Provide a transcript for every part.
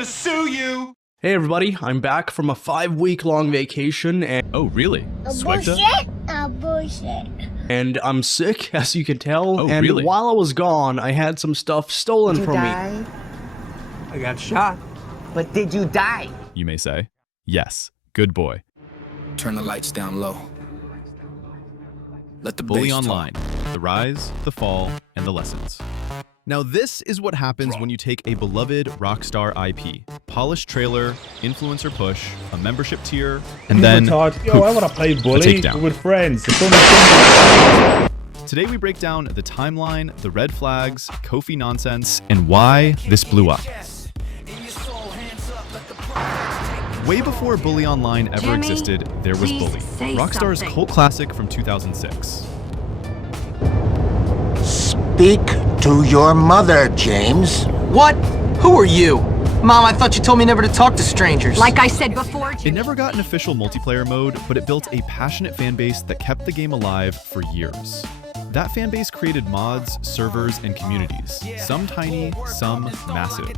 gonna sue you! Hey everybody, I'm back from a 5-week-long vacation and— Oh, really? Swegta? Bullshit. And I'm sick, as you can tell. Oh, and really? while I was gone, I had some stuff stolen Did you from die? me. I got shot. But did you die? You may say. Yes. Good boy. Turn the lights down low. Let the Bully bass talk. Online. The rise, the fall, and the lessons. Now this is what happens when you take a beloved Rockstar IP, polished trailer, influencer push, a membership tier, and then Yo, I want to play Bully takedown. with friends. Today we break down the timeline, the red flags, Kofi nonsense, and why this blew up. Way before Bully Online ever existed, there was Bully, Rockstar's cult classic from 2006. Speak to your mother, James. What? Who are you? Mom, I thought you told me never to talk to strangers. Like I said before, It never got an official multiplayer mode, but it built a passionate fanbase that kept the game alive for years. That fanbase created mods, servers, and communities, some tiny, some massive.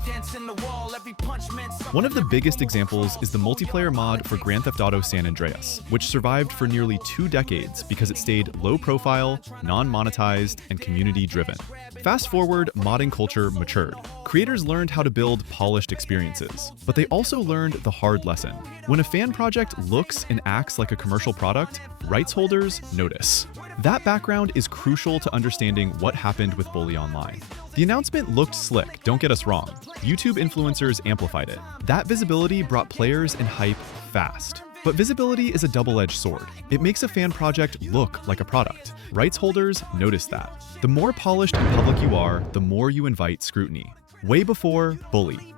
One of the biggest examples is the multiplayer mod for Grand Theft Auto San Andreas, which survived for nearly 2 decades because it stayed low profile, non-monetized, and community-driven. Fast forward, modding culture matured. Creators learned how to build polished experiences, but they also learned the hard lesson. When a fan project looks and acts like a commercial product, rights holders notice. That background is crucial to understanding what happened with Bully Online. The announcement looked slick, don't get us wrong. YouTube influencers amplified it. That visibility brought players and hype fast. But visibility is a double-edged sword. It makes a fan project look like a product. Rights holders notice that. The more polished and public you are, the more you invite scrutiny. Way before Bully.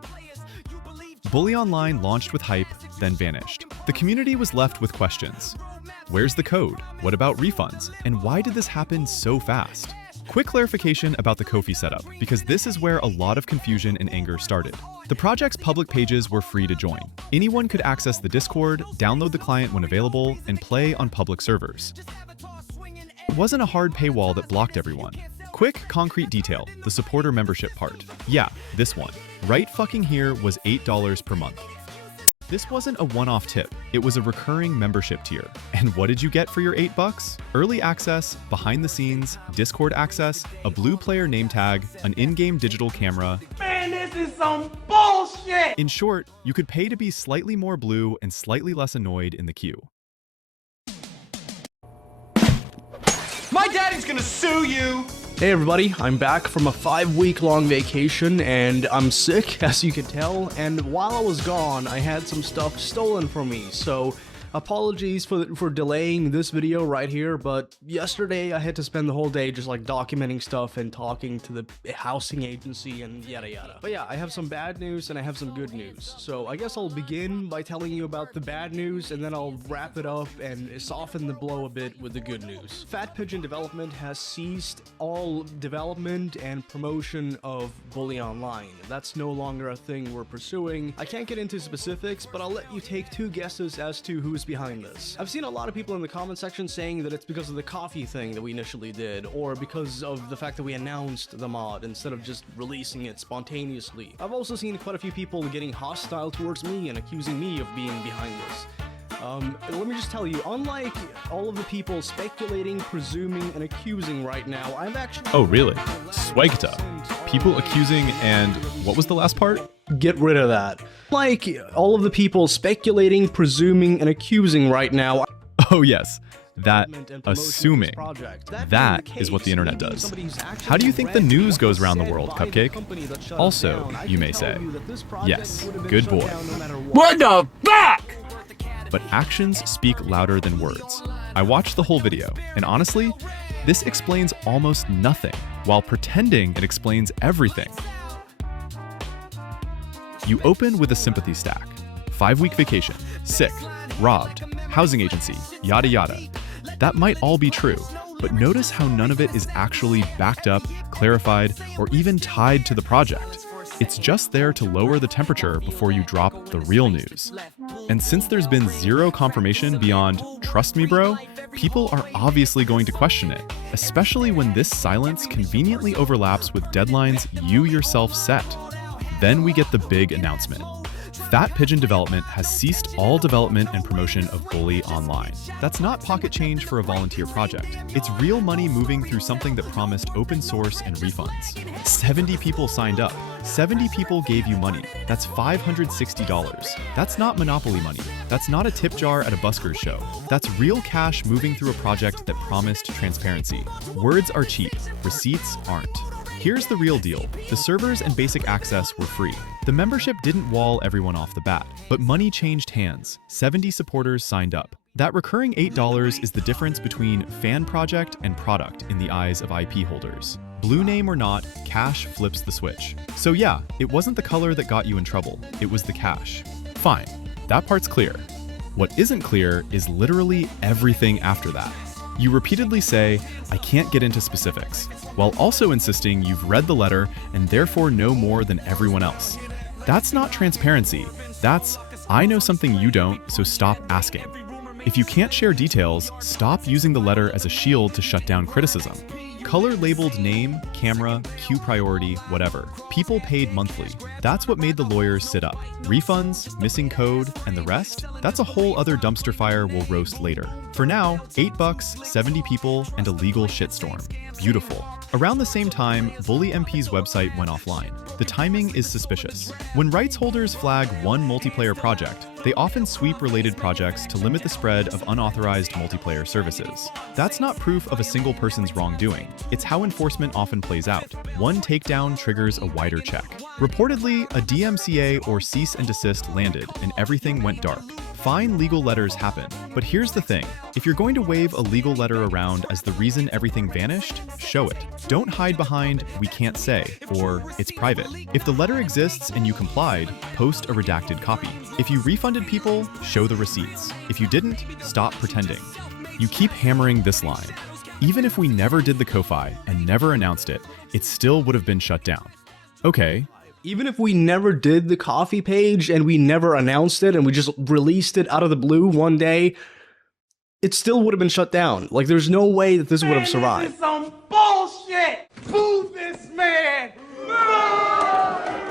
Bully Online launched with hype, then vanished. The community was left with questions. Where's the code? What about refunds? And why did this happen so fast? Quick clarification about the Kofi setup, because this is where a lot of confusion and anger started. The project's public pages were free to join. Anyone could access the Discord, download the client when available, and play on public servers. It wasn't a hard paywall that blocked everyone. Quick, concrete detail, the supporter membership part. Yeah, this one. Right fucking here was $8 per month. This wasn't a one-off tip, it was a recurring membership tier. And what did you get for your $8? Early access, behind the scenes, Discord access, a blue player name tag, an in-game digital camera. Man, this is some bullshit! In short, you could pay to be slightly more blue and slightly less annoyed in the queue. My daddy's gonna sue you! Hey everybody, I'm back from a 5-week-long vacation and I'm sick, as you can tell, and while I was gone, I had some stuff stolen from me, so apologies for delaying this video right here, but yesterday I had to spend the whole day just like documenting stuff and talking to the housing agency and yada yada. But yeah, I have some bad news and I have some good news. So I guess I'll begin by telling you about the bad news and then I'll wrap it up and soften the blow a bit with the good news. Fat Pigeon Development has ceased all development and promotion of Bully Online. That's no longer a thing we're pursuing. I can't get into specifics, but I'll let you take 2 guesses as to who's behind this. I've seen a lot of people in the comment section saying that it's because of the coffee thing that we initially did, or because of the fact that we announced the mod instead of just releasing it spontaneously. I've also seen quite a few people getting hostile towards me and accusing me of being behind this. Let me just tell you, unlike all of the people speculating, presuming, and accusing right now, I'm actually— Oh really? Swegta. People accusing and what was the last part? Get rid of that. Like all of the people speculating, presuming, and accusing right now— Oh yes, that assuming. That is what the internet does. How do you think the news goes around the world, Cupcake? Also, you may say, yes, good boy. What the fuck? But actions speak louder than words. I watched the whole video, and honestly, this explains almost nothing, while pretending it explains everything. You open with a sympathy stack. 5-week vacation, sick, robbed, housing agency, yada yada. That might all be true, but notice how none of it is actually backed up, clarified, or even tied to the project. It's just there to lower the temperature before you drop the real news. And since there's been zero confirmation beyond, trust me bro, people are obviously going to question it, especially when this silence conveniently overlaps with deadlines you yourself set. Then we get the big announcement. Fat Pigeon Development has ceased all development and promotion of Bully Online. That's not pocket change for a volunteer project. It's real money moving through something that promised open source and refunds. 70 people signed up. 70 people gave you money. That's $560. That's not Monopoly money. That's not a tip jar at a buskers show. That's real cash moving through a project that promised transparency. Words are cheap. Receipts aren't. Here's the real deal. The servers and basic access were free. The membership didn't wall everyone off the bat, but money changed hands. 70 supporters signed up. That recurring $8 is the difference between fan project and product in the eyes of IP holders. Blue name or not, cash flips the switch. So yeah, it wasn't the color that got you in trouble, it was the cash. Fine, that part's clear. What isn't clear is literally everything after that. You repeatedly say, I can't get into specifics, while also insisting you've read the letter and therefore know more than everyone else. That's not transparency. That's, I know something you don't, so stop asking. If you can't share details, stop using the letter as a shield to shut down criticism. Color-labeled name, camera, queue priority, whatever. People paid monthly. That's what made the lawyers sit up. Refunds, missing code, and the rest? That's a whole other dumpster fire we'll roast later. For now, $8, 70 people, and a legal shitstorm. Beautiful. Around the same time, Bully MP's website went offline. The timing is suspicious. When rights holders flag one multiplayer project, they often sweep related projects to limit the spread of unauthorized multiplayer services. That's not proof of a single person's wrongdoing. It's how enforcement often plays out. One takedown triggers a wider check. Reportedly, a DMCA or cease and desist landed and everything went dark. Fine legal letters happen, but here's the thing. If you're going to wave a legal letter around as the reason everything vanished, show it. Don't hide behind, we can't say, or it's private. If the letter exists and you complied, post a redacted copy. If you refunded people, show the receipts. If you didn't, stop pretending. You keep hammering this line. Even if we never did the Ko-Fi and never announced it, it still would have been shut down. Okay. Even if we never did the coffee page and we never announced it and we just released it out of the blue one day, it still would have been shut down. Like, there's no way that this would have survived. This is some bullshit! Move this man! No!